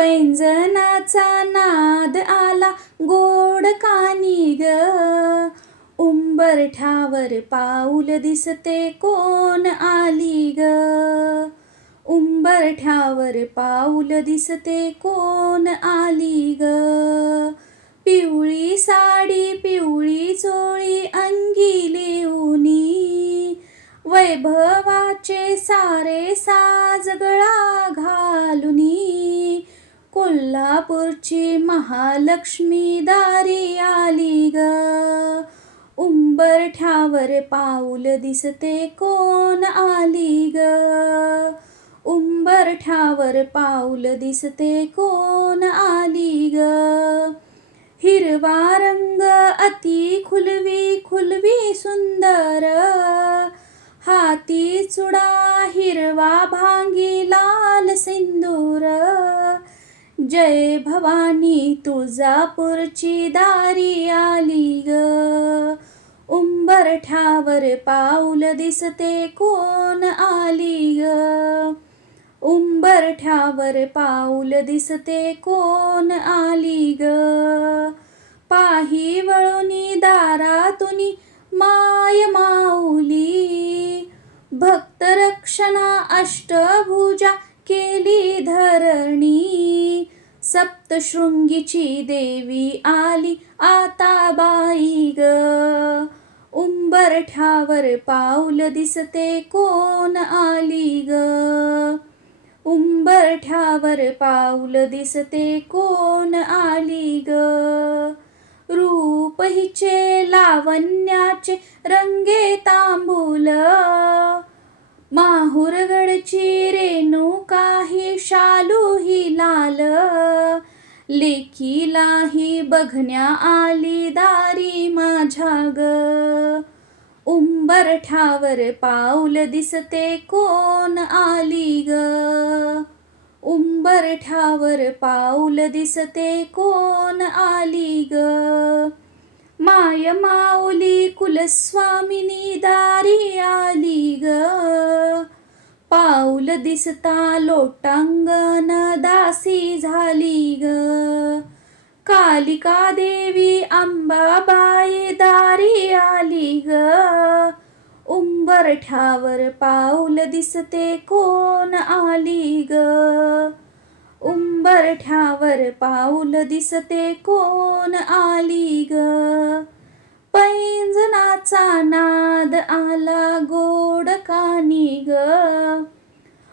पैंजनाचा नाद आला गोड कानी ग उंबरठ्यावर पाऊल दिसते कोण आली ग? उंबरठ्यावर पाऊल दिसते कोण आली ग? पिवळी साडी पिवळी चोळी अंगी लिहुनी. वैभवाचे सारे साज गळा घालुनी. कोल्हापूरची महालक्ष्मी दारी आली ग. उंबरठ्यावर पाऊल दिसते कोण आली ग. उंबरठ्यावर पाऊल दिसते कोण आली ग. हिरवा रंग अति खुलवी खुलवी सुंदर. हाती चुडा हिरवा भांगी लाल सिंदूर. जय भवानी तुळजापूरची दारी आली ग. उंबरठ्यावर पाऊल दिसते कोण आली ग? उंबरठ्यावर पाऊल दिसते कोण आली ग? पाही वळुनी दारातुनी माय माऊली. भक्त रक्षणा अष्टभुजा केली धर सप्तशृंगीची देवी आली आता बाई ग. उंबरठ्यावर पाऊल दिसते कोण आली ग? उंबरठ्यावर पाऊल दिसते कोण आली ग? रूप हिचे लावण्याचे रंगे तांबूल. माहुरगडची रेणू काही शालू लेकीलाही बघण्या आली दारी माझ्या ग उंबरठ्यावर पाऊल दिसते कोण आली ग? उंबरठ्यावर पाऊल दिसते कोण आली ग? माय माऊली कुलस्वामिनी दारी आली ग. पाऊल दिसता लोटांगण दासी झाली ग. कालिका देवी अंबाबाई दारी आली ग. उंबरठ्यावर पाऊल दिसते कोण आली ग. उंबरठ्यावर पाऊल दिसते कोण आली ग. पैंजनाचा नाद आला गोड कानी ग.